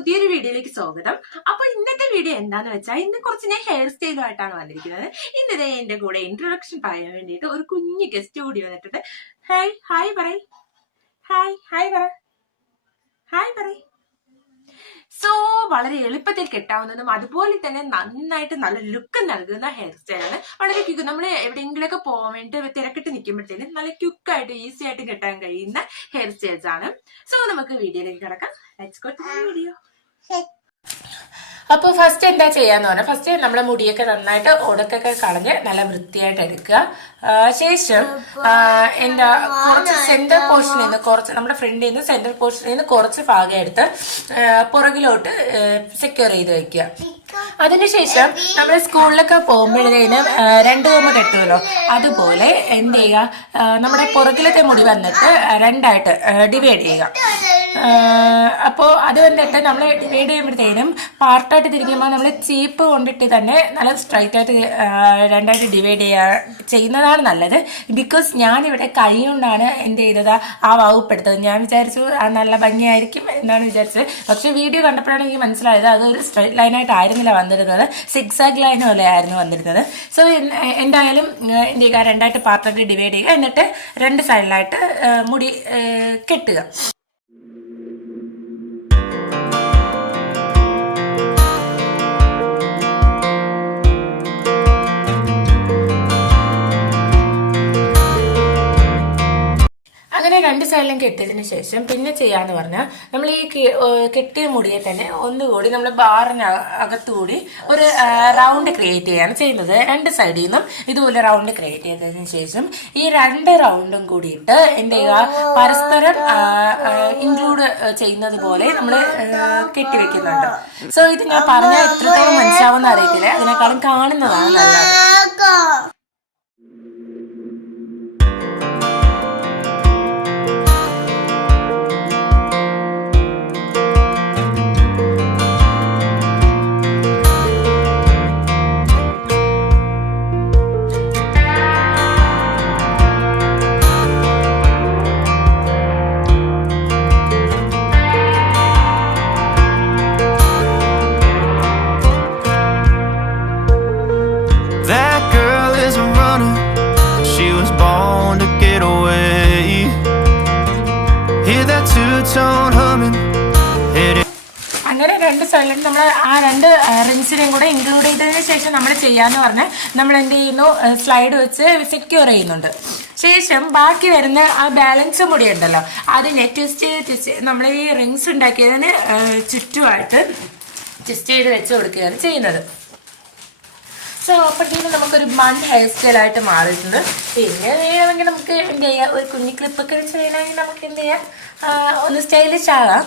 പുതിയൊരു വീഡിയോയിലേക്ക് സ്വാഗതം. അപ്പൊ ഇന്നത്തെ വീഡിയോ എന്താന്ന് വെച്ചാൽ ഇന്ന് കുറച്ച് ഞാൻ ഹെയർ സ്റ്റൈലുമായിട്ടാണ് വന്നിരിക്കുന്നത്. ഇന്നത്തെ എന്റെ കൂടെ ഇൻട്രൊഡക്ഷൻ പറയാൻ വേണ്ടിയിട്ട് ഒരു കുഞ്ഞു ഗസ്റ്റ് കൂടി വന്നിട്ടുണ്ട്. ഹായ് ഹായ് പറയ്, ഹായ് ഹായ് പറ, ഹായ് പറയ്. സോ വളരെ എളുപ്പത്തിൽ കെട്ടാവുന്നതും അതുപോലെ തന്നെ നന്നായിട്ട് നല്ല ലുക്ക് നൽകുന്ന ഹെയർ സ്റ്റൈലാണ്. വളരെ ക്വിക്ക്, നമ്മൾ എവിടെയെങ്കിലുമൊക്കെ പോകാൻ വേണ്ടി തിരക്കിട്ട് നിൽക്കുമ്പോഴത്തേനും നല്ല ക്വിക്കായിട്ട് ഈസി ആയിട്ട് കെട്ടാൻ കഴിയുന്ന ഹെയർ സ്റ്റൈൽസ് ആണ്. സോ നമുക്ക് വീഡിയോയിലേക്ക് കിടക്കാം. Let's go to the video. അപ്പോൾ ഫസ്റ്റ് എന്താ ചെയ്യാന്ന് പറഞ്ഞാൽ, ഫസ്റ്റ് നമ്മുടെ മുടിയൊക്കെ നന്നായിട്ട് ഒടക്കൊക്കെ കളഞ്ഞ് നല്ല വൃത്തിയായിട്ട് എടുക്കുക. ശേഷം എന്താ കുറച്ച് സെന്റർ പോർഷനിൽ നിന്ന് കുറച്ച് നമ്മുടെ ഫ്രണ്ടിൽ നിന്ന് സെന്റർ പോർഷനിൽ നിന്ന് കുറച്ച് ഭാഗം എടുത്ത് പുറകിലോട്ട് സെക്യൂർ ചെയ്ത് വെക്കുക. അതിനുശേഷം നമ്മൾ സ്കൂളിലൊക്കെ പോകുമ്പോഴത്തേനും 2 കൊമ്പ് കെട്ടുമല്ലോ, അതുപോലെ എന്ത് ചെയ്യുക, നമ്മുടെ പുറകിലത്തെ മുടി വന്നിട്ട് 2ആയിട്ട് ഡിവൈഡ് ചെയ്യുക. അപ്പോൾ അത് വന്നിട്ട് നമ്മൾ ഡിവൈഡ് ചെയ്യുമ്പോഴത്തേനും പാർട്ടായിട്ട് തിരിക്കുമ്പോൾ നമ്മൾ ചീപ്പ് കൊണ്ടിട്ട് തന്നെ നല്ല സ്ട്രൈറ്റ് ആയിട്ട് 2ആയിട്ട് ഡിവൈഡ് ചെയ്യുന്നതാണ് നല്ലത്. ബിക്കോസ് ഞാനിവിടെ കൈ കൊണ്ടാണ് എന്ത് ചെയ്തത്, ആ വകുപ്പെടുത്തത്. ഞാൻ വിചാരിച്ചു അത് നല്ല ഭംഗിയായിരിക്കും എന്നാണ് വിചാരിച്ചത്. പക്ഷെ വീഡിയോ കണ്ടപ്പോഴാണ് എനിക്ക് മനസ്സിലായത് അതൊരു സ്ട്രൈറ്റ് ലൈനായിട്ടായിരുന്നില്ല വന്നിരുന്നത്, സിക്സാഗ് ലൈൻ പോലെ ആയിരുന്നു വന്നിരുന്നത്. സോ എന്തായാലും എന്ത് ചെയ്യുക, 2ആയിട്ട് പാർട്ടായിട്ട് ഡിവൈഡ് ചെയ്യുക. എന്നിട്ട് 2 സൈഡിലായിട്ട് മുടി കെട്ടുക. അങ്ങനെ 2 സൈഡിലും കെട്ടിയതിന് ശേഷം പിന്നെ ചെയ്യാന്ന് പറഞ്ഞാൽ, നമ്മൾ ഈ കെട്ടിയ മുടിയെ തന്നെ ഒന്നുകൂടി നമ്മൾ ബാറിനകത്തുകൂടി ഒരു റൗണ്ട് ക്രിയേറ്റ് ചെയ്യാണ് ചെയ്യുന്നത്. 2 സൈഡിൽ നിന്നും ഇതുപോലെ റൗണ്ട് ക്രിയേറ്റ് ചെയ്തതിന് ശേഷം ഈ 2 റൗണ്ടും കൂടിയിട്ട് എന്ത് ചെയ്യുക, പരസ്പരം ഇൻക്ലൂഡ് ചെയ്യുന്നത് പോലെ നമ്മൾ കെട്ടിവെക്കുന്നുണ്ട്. സോ ഇത് ഞാൻ പറഞ്ഞാൽ എത്രത്തോളം മനസ്സിലാവുന്ന അറിയത്തില്ല, അതിനേക്കാളും കാണുന്നതാണ് നല്ലത്. അങ്ങനെ 2 സൈഡിലും നമ്മൾ ആ 2 റിങ്സിനെയും കൂടെ ഇൻക്ലൂഡ് ചെയ്തതിന് ശേഷം നമ്മൾ ചെയ്യാന്ന് പറഞ്ഞാൽ നമ്മൾ എന്ത് ചെയ്യുന്നു, സ്ലൈഡ് വെച്ച് സെക്യൂർ ചെയ്യുന്നുണ്ട്. ശേഷം ബാക്കി വരുന്ന ആ ബാലൻസ് മുടി ഉണ്ടല്ലോ, അതിനെ ട്വിസ്റ്റ് നമ്മൾ ഈ റിങ്സ് ഉണ്ടാക്കിയതിന് ചുറ്റുമായിട്ട് ട്വിസ്റ്റ് ചെയ്ത് വെച്ച് കൊടുക്കുകയാണ് ചെയ്യുന്നത്. സോ അപ്പോഴത്തേക്കും നമുക്കൊരു ബൺ ഹെയർ സ്റ്റൈലായിട്ട് മാറിയിട്ടുണ്ട്. പിന്നെ വേണമെങ്കിൽ നമുക്ക് എന്ത് ചെയ്യാം, ഒരു കുഞ്ഞു ക്ലിപ്പൊക്കെ വെച്ച് വേണമെങ്കിൽ നമുക്ക് എന്ത് ചെയ്യാം, ഒന്ന് സ്റ്റൈലിഷ് ആകാം.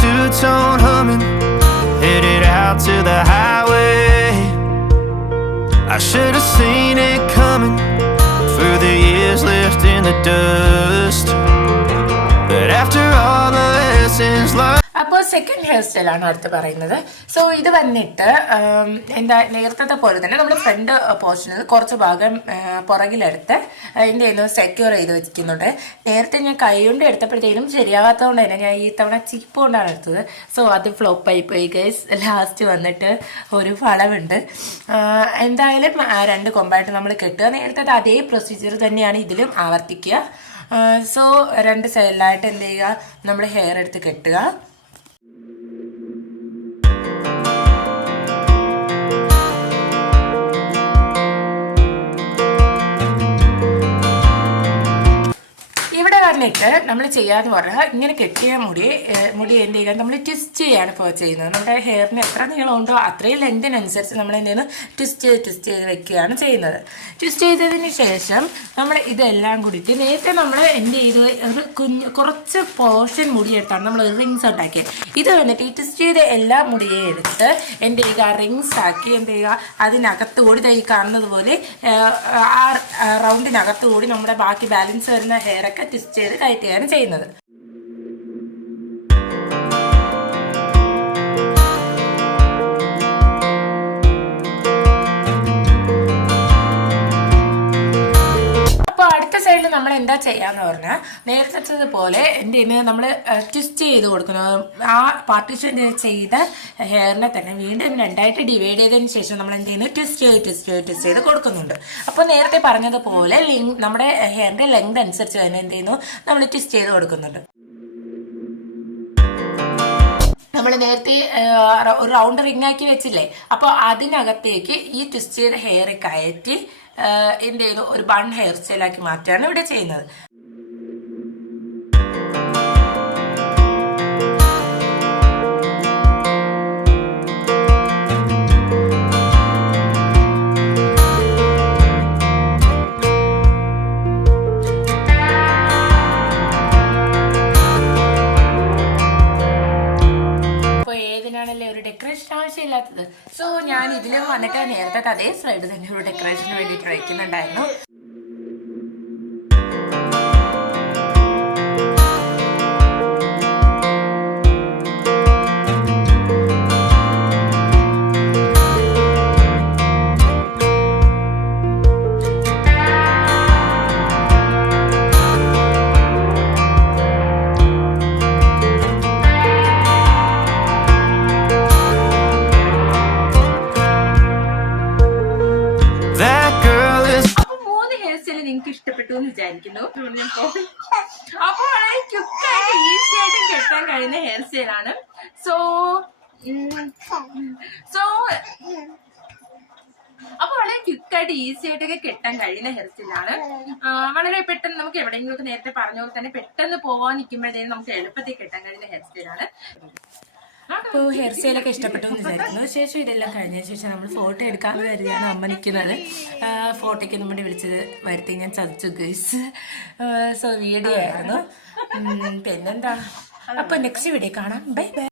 Two-tone humming, headed out to the highway. I should have seen it coming through the years left in the dust. But after all the lessons learned. അപ്പോൾ സെക്കൻഡ് ഹെയർ സ്റ്റൈലാണ് അടുത്ത് പറയുന്നത്. സോ ഇത് വന്നിട്ട് എന്താ, നേരത്തെ പോലെ തന്നെ നമ്മൾ ഫ്രണ്ട് പോർഷനിൽ കുറച്ച് ഭാഗം പുറകിലെടുത്ത് എന്ത് ചെയ്യുന്നു, സെക്യൂർ ചെയ്ത് വെക്കുന്നുണ്ട്. നേരത്തെ ഞാൻ കൈ കൊണ്ട് എടുത്തപ്പോഴത്തേക്കും ശരിയാകാത്തതുകൊണ്ട് തന്നെ ഞാൻ ഈ തവണ ചീപ്പ് കൊണ്ടാണ് എടുത്തത്. സോ അത് ഫ്ലോപ്പായി പോയി ഗൈസ്. ലാസ്റ്റ് വന്നിട്ട് ഒരു വളവുണ്ട്. എന്തായാലും 2 കൊമ്പായിട്ട് നമ്മൾ കെട്ടുക. നേരത്തെ അതേ പ്രൊസീജിയർ തന്നെയാണ് ഇതിലും ആവർത്തിക്കുക. സോ 2 സൈഡിലായിട്ട് എന്ത് ചെയ്യുക, നമ്മൾ ഹെയർ എടുത്ത് കെട്ടുക. എന്നിട്ട് നമ്മൾ ചെയ്യാന്ന് പറഞ്ഞാൽ ഇങ്ങനെ കെട്ടിയ മുടി എന്ത് ചെയ്യുക, നമ്മൾ ട്വിസ്റ്റ് ചെയ്യാണ് ഇപ്പോൾ ചെയ്യുന്നത്. നമ്മുടെ ഹെയറിന് എത്ര നീളമുണ്ടോ അത്രയും ലെങ്തിനനുസരിച്ച് നമ്മൾ എന്ത് ചെയ്യുന്നു, ട്വിസ്റ്റ് ചെയ്ത് വെക്കുകയാണ് ചെയ്യുന്നത്. ട്വിസ്റ്റ് ചെയ്തതിന് ശേഷം നമ്മൾ ഇതെല്ലാം കൂടിയിട്ട് നേരത്തെ നമ്മൾ എന്ത് ചെയ്ത് ഒരു കുറച്ച് പോർഷൻ മുടിയെടുത്താണ് നമ്മൾ റിങ്സ് ഉണ്ടാക്കിയത്. ഇത് വന്നിട്ട് ഈ ട്വിസ്റ്റ് ചെയ്ത എല്ലാ മുടിയെ എടുത്ത് എന്ത് ചെയ്യുക, റിങ്സ് ആക്കി എന്ത് ചെയ്യുക, അതിനകത്ത് കൂടി ഈ കാണുന്നത് പോലെ ആ റൗണ്ടിനകത്ത് കൂടി നമ്മുടെ ബാക്കി ബാലൻസ് വരുന്ന ഹെയറൊക്കെ ട്വിസ്റ്റ് ചെയ്ത് കയറ്റുകയാണ് ചെയ്യുന്നത്. സൈഡിൽ നമ്മൾ എന്താ ചെയ്യാന്ന് പറഞ്ഞാൽ നേരത്തെ പോലെ എന്ത് ചെയ്യുന്നത്, നമ്മൾ ട്വിസ്റ്റ് ചെയ്ത് കൊടുക്കുന്നത് ആ പാർട്ടീഷൻ ചെയ്ത ഹെയറിനെ തന്നെ വീണ്ടും രണ്ടായിട്ട് ഡിവൈഡ് ചെയ്തതിന് ശേഷം നമ്മൾ എന്ത് ചെയ്യുന്നത്, ട്വിസ്റ്റ് ചെയ്ത് കൊടുക്കുന്നുണ്ട്. അപ്പോൾ നേരത്തെ പറഞ്ഞതുപോലെ നമ്മുടെ ഹെയറിന്റെ ലെങ്ത് അനുസരിച്ച് തന്നെ എന്ത് ചെയ്യുന്നു, നമ്മൾ ട്വിസ്റ്റ് ചെയ്ത് കൊടുക്കുന്നുണ്ട്. നമ്മൾ നേരത്തെ ഒരു റൗണ്ട് റിംഗ് ആക്കി വെച്ചില്ലേ, അപ്പോൾ അതിനകത്തേക്ക് ഈ ട്വിസ്റ്റ് ചെയ്ത ഹെയർ കയറ്റി എന്ത് ചെയ്യുന്നു, ഒരു ബൺ ഹെയർ സ്റ്റൈലാക്കി മാറ്റുകയാണ് ഇവിടെ ചെയ്യുന്നത്. ഒരു ഡെക്കറേഷൻ ആവശ്യമില്ലാത്തത്. സോ ഞാൻ ഇതിലും വന്നിട്ട് നേരത്തെ അതേ സ്ലൈഡ് തന്നെ ഒരു ഡെക്കറേഷന് വേണ്ടിയിട്ട് വയ്ക്കുന്നുണ്ടായിരുന്നു. നിങ്ങൾക്ക് ഇഷ്ടപ്പെട്ടു എന്ന് വിചാരിക്കുന്നു. അപ്പോൾ വളരെ ക്വിക്കായിട്ട് ഈസി ആയിട്ട് കെട്ടാൻ കഴിയുന്ന ഹെയർ സ്റ്റൈലാണ്. അപ്പൊ വളരെ ക്വിക്കായിട്ട് ഈസി ആയിട്ടൊക്കെ കെട്ടാൻ കഴിയുന്ന ഹെയർ സ്റ്റൈലാണ്. വളരെ പെട്ടെന്ന് നമുക്ക് എവിടെയെങ്കിലും ഒക്കെ നേരത്തെ പറഞ്ഞ പോലെ തന്നെ പെട്ടെന്ന് പോവാൻ നിൽക്കുമ്പോഴത്തേനും നമുക്ക് എളുപ്പത്തിൽ കെട്ടാൻ കഴിയുന്ന ഹെയർ സ്റ്റൈലാണ്. അപ്പോൾ ഹെയർ സ്റ്റൈലൊക്കെ ഇഷ്ടപ്പെട്ടു എന്ന് വിചാരിക്കുന്നു. ശേഷം ഇതെല്ലാം കഴിഞ്ഞതിന് ശേഷം നമ്മൾ ഫോട്ടോ എടുക്കാമെന്ന് കരുതിയാണ് അമ്മ നിൽക്കുന്നത്. ഫോട്ടോയ്ക്ക് നമ്മുടെ വിളിച്ചത് വരുത്തി ഞാൻ ചതിച്ചു ഗൈസ്. സോ വീഡിയോ ആയിരുന്നു. പിന്നെന്താ, അപ്പോൾ നെക്സ്റ്റ് വീഡിയോ കാണാം. Bye bye.